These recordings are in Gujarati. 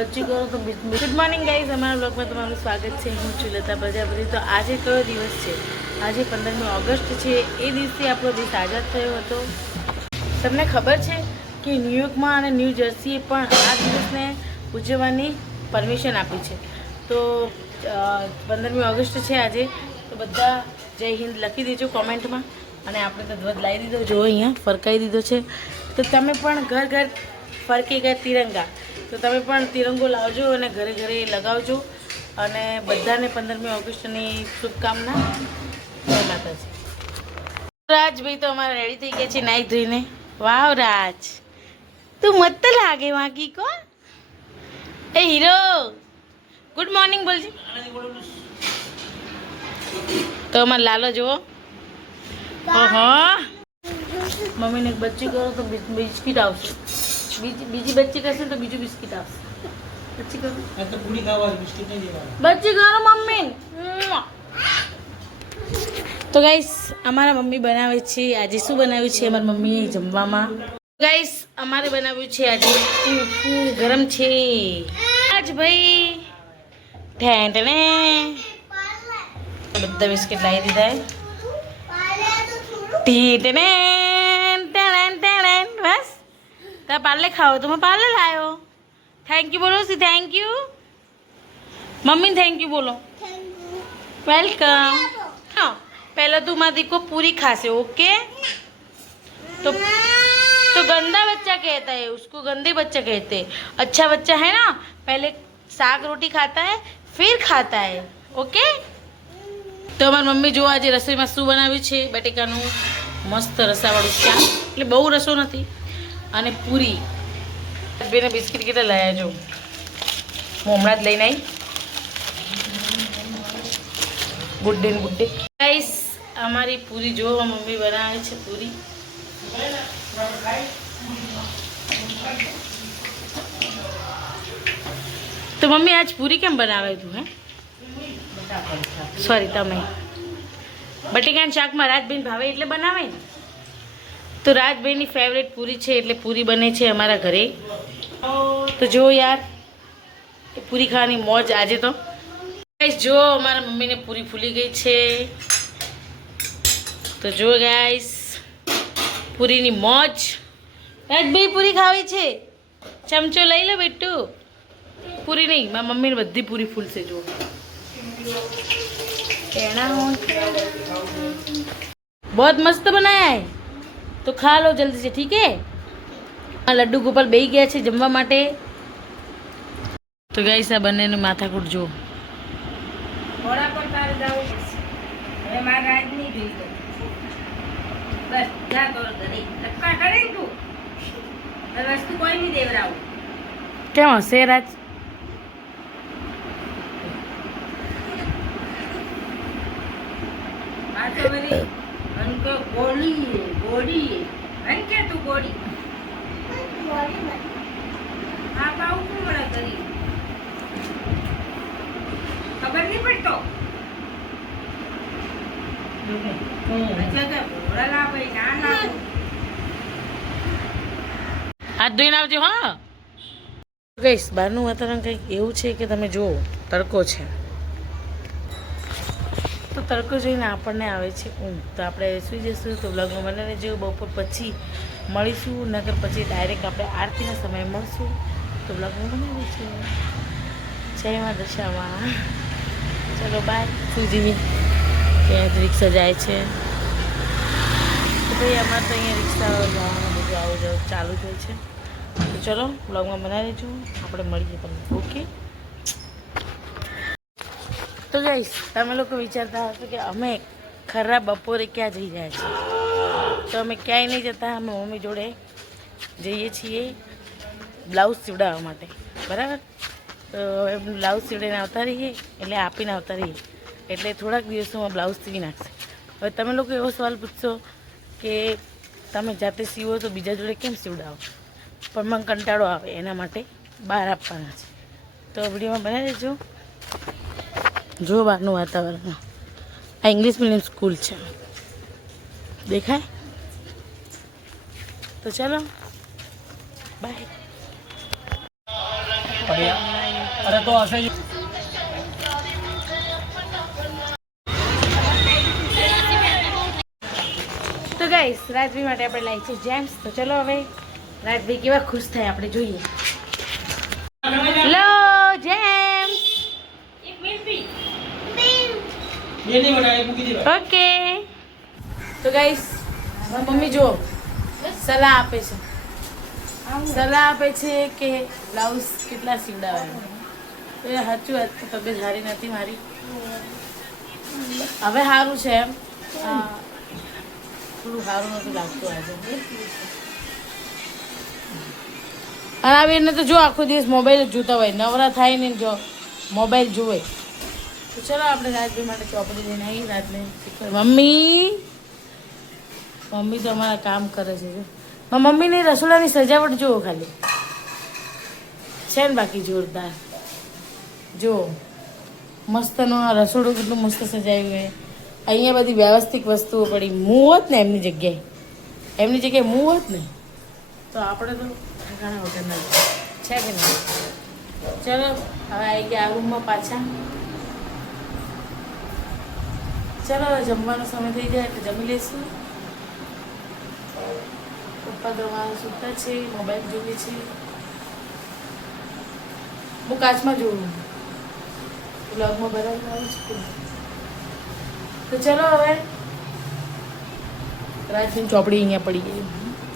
બચ્ચી કરો તો ગુડ મોર્નિંગ ગાઈઝ, અમારા બ્લોગમાં તમારું સ્વાગત છે. હું છું લતા પ્રજાપતિ. તો આજે કયો દિવસ છે? આજે 15મી ઓગસ્ટ છે. એ દિવસે આપણો દેશ આઝાદ થયો હતો. તમને ખબર છે કે ન્યુયોર્કમાં અને ન્યૂ જર્સીએ પણ આ દિવસને ઉજવવાની પરમિશન આપી છે. તો 15મી ઓગસ્ટ છે આજે. તો બધા જય હિન્દ લખી દેજો કોમેન્ટમાં. અને આપણે તો ધ્વજ લાવી દીધો, જો અહીંયા ફરકાઈ દીધો છે. તો તમે પણ ઘર ઘર ફરકેગા તિરંગા, તો તમે પણ તિરંગો લાવજો અને ઘરે ઘરે લગાવજો. અને બધાને 15મી ઓગસ્ટની શુભકામના. જય માતાજી. રાજભાઈ તો અમારા રેડી થઈ ગયા છે નાઈ ધોઈને. વાવ રાજ, તું મત લાગે વાંકી કો. એ હીરો, ગુડ મોર્નિંગ બોલજી. તો અમારા લાલો જુઓ. ઓહો, મમ્મીને એક બચ્ચી કરો તો બિસ્કિટ આવશે. બીજી બચ્ચી કરશે તો બીજું બિસ્કિટ આવશે. બચ્ચી કરો તો પૂરી ખાવા, બિસ્કિટ નહીં દેવાના. બચ્ચી કરો મમ્મી. તો ગાઈસ, અમારા મમ્મી બનાવે છે આજે. શું બનાવ્યું છે અમારી મમ્મીએ જમવામાં? ગાઈસ, અમારે બનાવ્યું છે આજે ટોફુ ગરમ છે. આજ ભાઈ ઠેંટણે બધા બિસ્કિટ લાવી દીધા. ટીટને બસ તાર પાર્લે ખાઓ તો મેં પાર્લે લાવ્યો. થેન્ક યુ બોલો. C thank you mummy. Thank you બોલો. વેલકમ. हाँ, पहले तुम को पूरी खासे. ओके? तो गंदा बच्चा कहता है उसको, गंदे बच्चा कहते हैं. अच्छा बच्चा है ना, पहले साग रोटी खाता है फिर खाता है. ओके? તો અમારી મમ્મી જો આજે રસોઈમાં શું બનાવ્યું છે? બટેકાનું મસ્ત રસાવાળું શાક, એટલે બહુ રસો નથી, અને પૂરી. બેને બિસ્કિટ કેટલા લાવ્યા જો, હું હમણાં જ લઈને આવી. Good day good day guys. અમારી પૂરી જો મમ્મી બનાવે છે પૂરી. તો મમ્મી આજ પૂરી કેમ બનાવે તું? હે સોરી, તમે બટેકાના શાકમાં રાજભાઈને ભાવે એટલે બનાવે ને. તો રાજભાઈની ફેવરેટ પૂરી છે એટલે પૂરી બને છે અમારા ઘરે. તો જો યાર, એ પૂરી ખાવાની મોજ આજે. તો ગાઈસ જો અમારા મમ્મીને પૂરી ફૂલી ગઈ છે. તો જો ગાઈસ, પૂરીની મોજ. રાજભાઈ પૂરી ખાવી છે, ચમચો લઈ લો બેટુ. પૂરી નહીં, મારી મમ્મીને બધી પૂરી ફૂલશે. જો बहुत मस्त बनाया है, तो खा लो जल्दी से. ठीक है? लड्डू गोपाल बेही ગયા છે જમવા માટે. તો ગાઈસ, આ બંનેનું માથાકૂટ જો. ઘોડા પર તારે જવું પડશે હવે. મારે આજ નહીં જોઈ. બસ જા તો ઘરે લક્કા કરે તું. વસ્તુ કોઈ નહીં દેવરાવું. કેમ હશે રાજ? उनको गोली गोली अनके तू गोली हाँ पाऊ को बड़ा करी खबर नहीं पड़तो. अच्छा तो बोला ला भाई ना ना हाथ धोઈને આવજો. હા ગાઈસ, બહારનું વાતાવરણ કંઈક એવું છે કે તમે જુઓ, તડકો છે. તો તડકો જોઈને આપણને આવે છે ઊંઘ. તો આપણે સૂઈ જઈશું. તો બ્લોગમાં બનાવીને જો બપોર પછી મળીશું, નગર પછી ડાયરેક્ટ આપણે આરતીના સમયે મળશું. તો બ્લોગમાં બનાવીશું. જય મા દશામાં. ચલો બાય. સુઈ જઈએ. ત્યાં જ રિક્ષા જાય છે. તો ભાઈ અમારે તો અહીંયા રિક્ષા જવાનું બધું આવું જવું ચાલુ જ હોય છે. તો ચલો બ્લોગમાં બનાવી દેજો, આપણે મળીએ તમને. ઓકે? તો ગાઈસ, તમે લોકો વિચારતા હશો કે અમે ખરા બપોરે ક્યાં જઈ રહ્યા છીએ. તો અમે ક્યાંય નહીં જતા. અમે મમ્મી જોડે જઈએ છીએ બ્લાઉઝ સીવડાવવા માટે. બરાબર? તો હવે બ્લાઉઝ સીવડાવીને આવતા રહીએ, એટલે આપીને આવતા રહીએ, એટલે થોડાક દિવસોમાં બ્લાઉઝ સીવી નાખશે. હવે તમે લોકો એવો સવાલ પૂછશો કે તમે જાતે સીવો તો બીજા જોડે કેમ સીવડાવો? પણ મને કંટાળો આવે, એના માટે બહાર આપવાના છે. તો વિડીયોમાં બનાવી દેજો. જો બહારનું વાતાવરણ. આ ઇંગ્લિશ મીડિયમ સ્કૂલ છે, દેખાય? તો ચાલો બાય. अरे तो ऐसे ही તો ગાઈસ રાજવી માટે આપણે લાવી છે જેમ્સ. તો ચલો હવે રાજવી કેવા ખુશ થાય આપણે જોઈએ. લો જેમ્સ. ये नहीं बनाए मुकी दी ઓકે. તો ગાઈસ મમ્મી જો સલાહ આપે છે. સલાહ આપે છે કે બ્લાઉઝ કેટલા સીવડાવવાના. તો એ સાચું વાત, તબિયત સારી નથી મારી. હવે સારું છે એમ. થોડું સારું નથી લાગતું આજે. અને આ બેનને તો જો આખો દિવસ મોબાઈલ જ જોતા હોય, નવરા થાય ને જો મોબાઈલ જુએ. તો ચલો આપણે રાજભાઈ માટે ચોપડી લઈને આવી. રાતને મમ્મી તો અમારા કામ કરે છે. મમ્મીની રસોડાની સજાવટ જુઓ ખાલી છે ને, બાકી જોરદાર. જો મસ્તનો આ રસોડું કેટલું મસ્ત સજાવ્યું હોય. અહીંયા બધી વ્યવસ્થિત વસ્તુઓ પડી. હું હોત ને એમની જગ્યાએ હું હોત ને તો આપણે તો ઠેકાણા વગરના છે કે નહીં. ચલો હવે આવી ગયા આ રૂમમાં પાછા. ચલો હવે જમવાનો સમય થઈ જાય એટલે જમી લઈશું. પપ્પા તો અમારા સૂતા છે, મોબાઈલ જોઈએ છે. હું કાચમાં જોઉં બ્લોગમાં બરાબર આવે છે. તો ચલો હવે રાજની ચોપડી અહીંયા પડી ગઈ,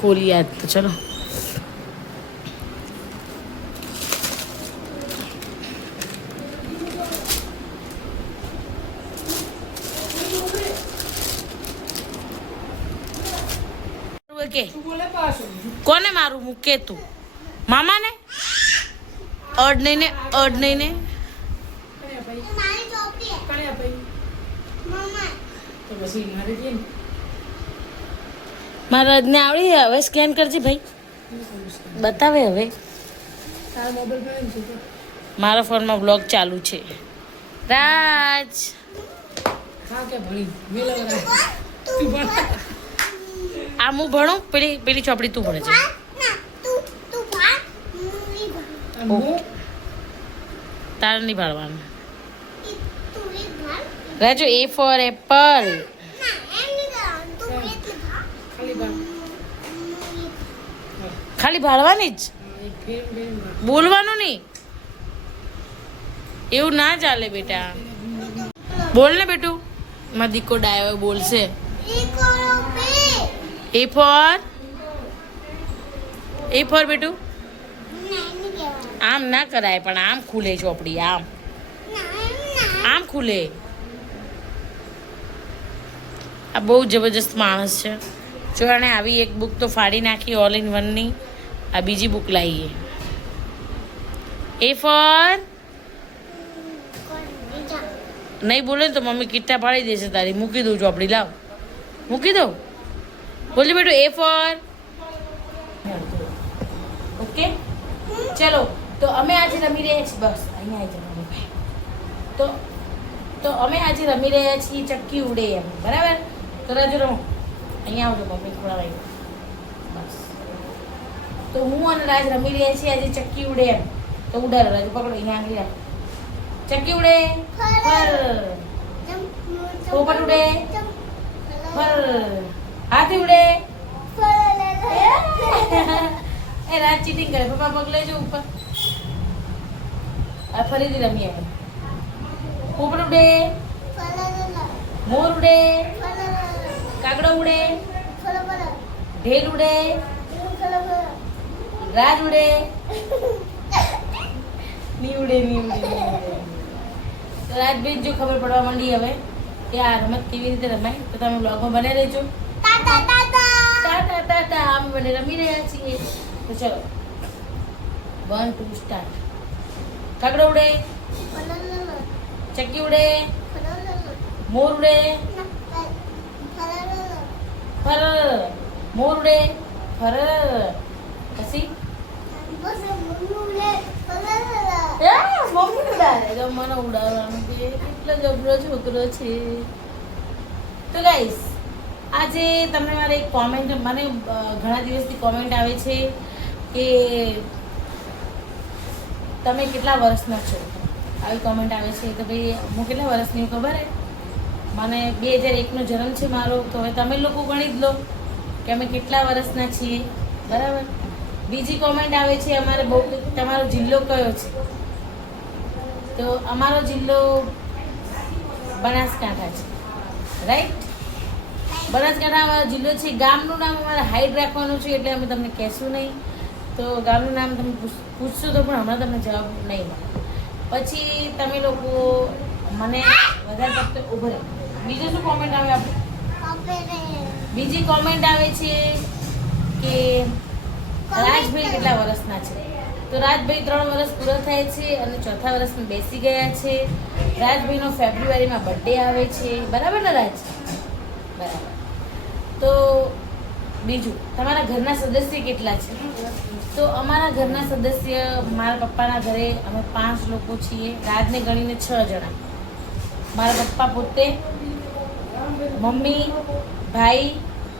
ખોલી યાદ. તો ચલો કે કોને મારું મૂકે તું મામાને અડ નહીં ને મારા રજને આવડી. હવે સ્કેન કરજે ભાઈ, બતાવે. હવે મારા ફોનમાં બ્લોગ ચાલુ છે. રાજ આ હું ભણું, પેલી ચોપડી તું ભણે છે. તારે નહીં ભાળવાનું. Raju A for apple. ખાલી ભાળવાની જ, બોલવાનું નહીં. એવું ના ચાલે બેટા. બોલ ને બેટું. મારા દીકો ડાયો બોલશે. A for બેટું. આમ ના કરાય, પણ આમ ખુલે ચોપડી. આમ ખુલે. આ બહુ જબરજસ્ત માણસ છે. જો આને આવી એક બુક તો ફાડી નાખી ઓલ ઇન વનની. આ બીજી બુક લાવીએ. A for નહીં બોલે તો મમ્મી કિટ્ટા પાડી દેશે તારી. મૂકી દઉં ચોપડી, લાવ મૂકી દઉં. બોલજો બેટું A for. ઓકે ચલો. તો અમે આજે રમી રહ્યા છીએ. બસ અહીંયા આવી જવાનું ભાઈ. તો અમે આજે રમી રહ્યા છીએ ચક્કી ઉડે એમ. બરાબર. તો રાજુ રમો. અહીંયા આવજો મમ્મી ખવડાવાય. બસ તો હું અને રાજ રમી રહ્યા છીએ આજે ચક્કી ઉડે એમ. તો ઉડાડો રાજુ, પકડો. અહીંયા આગળ રાખો. ચક્કી ઉડે ફર, પોપટ ઉડે ફર, હાથી ઉડે. એ રાજ ચીટિંગ કરે. પપ્પા પગ લેજો ઉપર. આ ફરીથી રમીએ. પોપટ ઉડે, મોર ઉડે, કાગડો ઉડે, ઢેલ ઉડે, રાજ ઉડે. ની ઉડે. રાજભાઈ જો ખબર પડવા માંડી હવે કે આ રમત કેવી રીતે રમાય. તો તમે બ્લોગમાં બને રહેજો. ટાટા અમે બંને રમી રહ્યા છીએ. તો ચલો 1 2 સ્ટાર્ટ. કાગડો ઉડે, ચક્કી ઉડે, મોર ઉડે, ફર, મોર ઉડે ફર. પછી મમ્મી ઉડાડે. મને ઉડાડવાનું કે કેટલો જબરો છોકરો છે. તો ગાઈસ આજે તમને મારે એક કોમેન્ટ, મને ઘણા દિવસથી કોમેન્ટ આવે છે કે તમે કેટલા વર્ષના છો આવી કોમેન્ટ આવે છે તો ભાઈ હું કેટલા વર્ષની છું ખબર હે મને 2001નો જન્મ છે મારો તો હવે તમે લોકો ગણી જ લો કે અમે કેટલા વર્ષના છીએ બરાબર. બીજી કોમેન્ટ આવે છે અમારે બહુ તમારો જિલ્લો કયો છે તો અમારો જિલ્લો બનાસકાંઠા છે રાઈટ. બનાસકાંઠા અમારો જિલ્લો છે. ગામનું નામ અમારે હાઈડ રાખવાનું છે એટલે અમે તમને કહેશું નહીં તો ગામનું નામ તમે પૂછશો તો પણ હમણાં તમને જવાબ નહીં મળે. પછી તમે લોકો મને વધારે પડતો ઉભો રહે. બીજું શું કોમેન્ટ આવે આપણે બીજી કોમેન્ટ આવે છે કે રાજભાઈ કેટલા વર્ષના છે તો રાજભાઈ 3 વર્ષ પૂરા થાય છે અને ચોથા વર્ષમાં બેસી ગયા છે. રાજભાઈનો ફેબ્રુઆરીમાં બર્થડે આવે છે બરાબર ને રાજ બરાબર. તો બીજું તમારા ઘરના સદસ્ય કેટલા છે તો અમારા ઘરના સદસ્ય મારા પપ્પાના ઘરે અમે 5 લોકો છીએ. રાજને ગણીને 6 જણા. મારા પપ્પા પોતે મમ્મી ભાઈ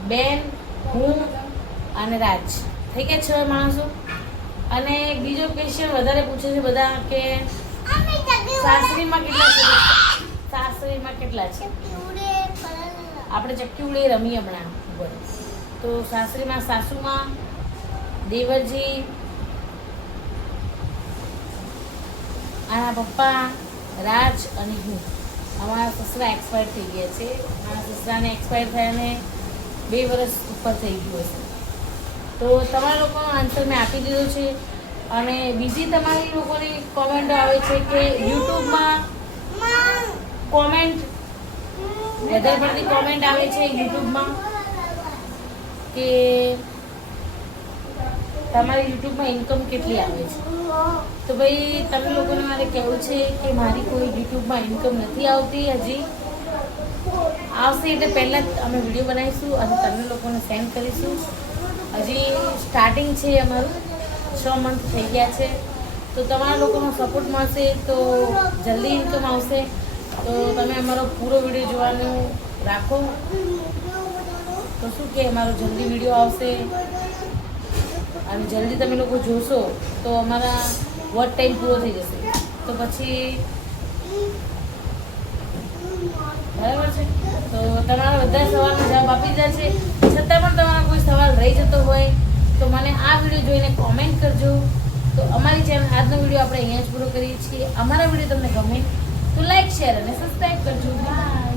બેન હું અને રાજ થઈ ગયા 6 માણસો. અને બીજો ક્વેશ્ચન વધારે પૂછે છે બધા કે સાસરીમાં કેટલા છે સાસરીમાં કેટલા છે આપણે ચક્કી ઉડી રમી હમણાં બોલો તો સાસરીમાં સાસુમાં દેવરજી આના પપ્પા રાજ અને હું. અમારા સસરા એક્સપાયર થઈ ગયા છે. મારા સસરાને એક્સપાયર થયાને 2 વર્ષ ઉપર થઈ ગયું હશે. તો તમારા લોકોનો આન્સર મેં આપી દીધો છે. અને બીજી તમારી લોકોની કોમેન્ટો આવે છે કે યુટ્યુબમાં કોમેન્ટ વધારે પડતી કોમેન્ટ આવે છે યુટ્યુબમાં કે તમારી યુટ્યુબમાં ઇન્કમ કેટલી આવે છે તો ભાઈ તમે લોકોને મારે કહેવું છે કે મારી કોઈ યુટ્યુબમાં ઇન્કમ નથી આવતી હજી. આવશે એટલે પહેલાં જ અમે વિડીયો બનાવીશું અને તમે લોકોને સેન્ડ કરીશું. હજી સ્ટાર્ટિંગ છે અમારું 6 મંથ થઈ ગયા છે તો તમારા લોકોનો સપોર્ટ મળશે તો જલ્દી ઇન્કમ આવશે. તો તમે અમારો પૂરો વિડીયો જોવાનું રાખો તો શું કે અમારો જલ્દી વિડીયો આવશે અને જલ્દી તમે લોકો જોશો તો અમારા વોટ ટાઈમ પૂરો થઈ જશે તો પછી બરાબર છે. તો તમારા બધા સવાલનો જવાબ આપી દીધા છે. છતાં પણ તમારા કોઈ સવાલ રહી જતો હોય તો મને આ વિડીયો જોઈને કોમેન્ટ કરજો. તો અમારી ચેનલ આજનો વિડીયો આપણે અહીંયા જ પૂરો કરીએ છીએ. અમારા વિડીયો તમને ગમે તો લાઈક શેર અને સબસ્ક્રાઈબ કરજો. બાય.